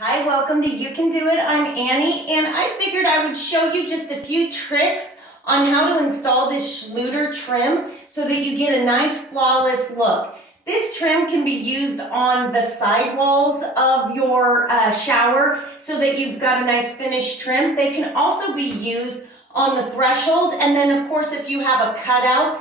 Hi, welcome to You Can Do It. I'm Annie, and I figured I would show you just a few tricks on how to install this Schluter trim so that you get a nice flawless look. This trim can be used on the side walls of your shower so that you've got a nice finished trim. They can also be used on the threshold, and then of course if you have a cutout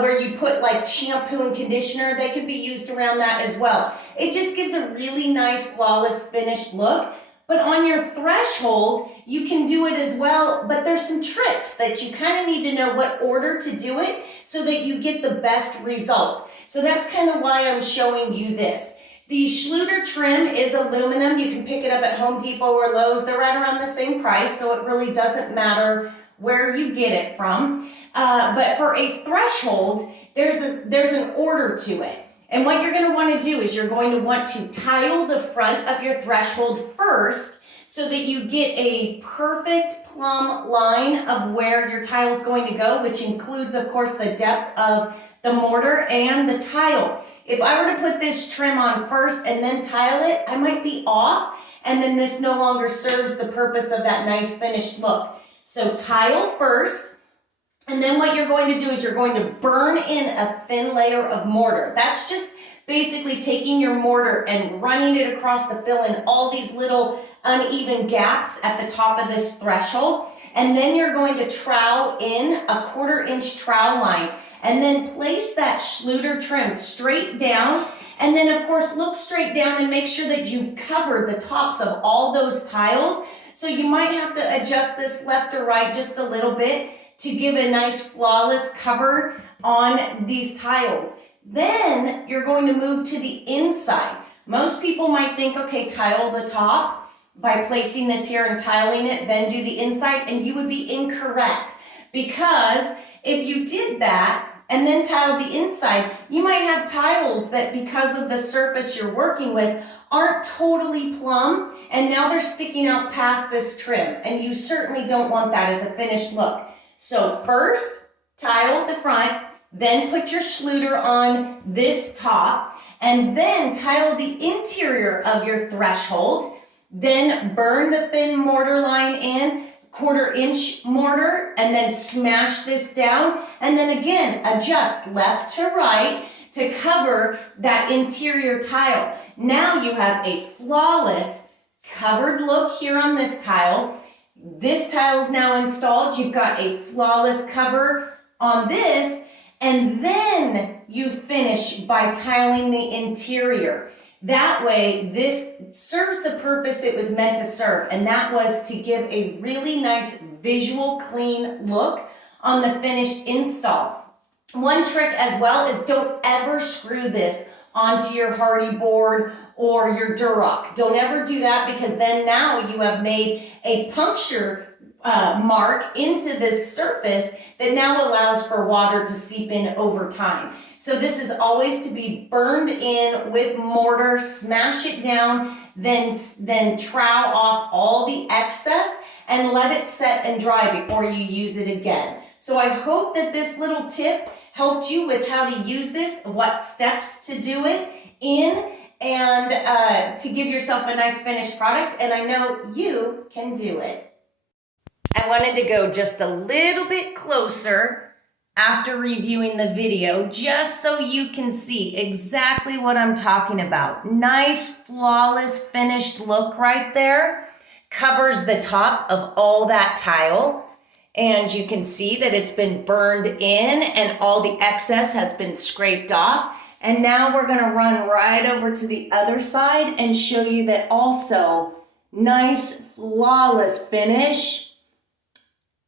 where you put like shampoo and conditioner, they could be used around that as well. It just gives a really nice flawless finished look. But on your threshold, you can do it as well, but there's some tricks that you kind of need to know what order to do it so that you get the best result. So that's kind of why I'm showing you this. The Schluter trim is aluminum. You can pick it up at Home Depot or Lowe's. They're right around the same price, so it really doesn't matter where you get it from. But for a threshold, there's an order to it. And what you're going to want to do is you're going to want to tile the front of your threshold first so that you get a perfect plumb line of where your tile is going to go, which includes, of course, the depth of the mortar and the tile. If I were to put this trim on first and then tile it, I might be off, and then this no longer serves the purpose of that nice finished look. So tile first. And then what you're going to do is you're going to burn in a thin layer of mortar. That's just basically taking your mortar and running it across to fill in all these little uneven gaps at the top of this threshold. And then you're going to trowel in a 1/4 inch trowel line and then place that Schluter trim straight down. And then of course look straight down and make sure that you've covered the tops of all those tiles. So you might have to adjust this left or right just a little bit to give a nice flawless cover on these tiles. Then you're going to move to the inside. Most people might think, okay, tile the top by placing this here and tiling it, then do the inside, and you would be incorrect. Because if you did that and then tiled the inside, you might have tiles that, because of the surface you're working with, aren't totally plumb, and now they're sticking out past this trim, and you certainly don't want that as a finished look. So first, tile the front, then put your Schluter on this top, and then tile the interior of your threshold, then burn the thin mortar line in, 1/4 inch mortar, and then smash this down, and then again, adjust left to right to cover that interior tile. Now you have a flawless covered look here on this tile. This tile is now installed. You've got a flawless cover on this, and then you finish by tiling the interior. That way, this serves the purpose it was meant to serve, and that was to give a really nice visual, clean look on the finished install. One trick as well is don't ever screw this onto your hardy board or your Durock. Don't ever do that, because then now you have made a puncture mark into this surface that now allows for water to seep in over time. So this is always to be burned in with mortar, smash it down, then trowel off all the excess and let it set and dry before you use it again. So I hope that this little tip helped you with how to use this, what steps to do it in, and to give yourself a nice finished product. And I know you can do it. I wanted to go just a little bit closer after reviewing the video, just so you can see exactly what I'm talking about. Nice, flawless, finished look right there. Covers the top of all that tile. And you can see that it's been burned in and all the excess has been scraped off. And now we're going to run right over to the other side and show you that also nice, flawless finish.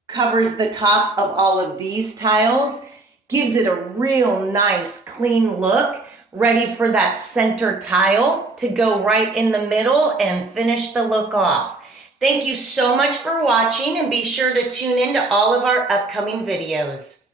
Covers the top of all of these tiles. Gives it a real nice, clean look. Ready for that center tile to go right in the middle and finish the look off. Thank you so much for watching, and be sure to tune in to all of our upcoming videos.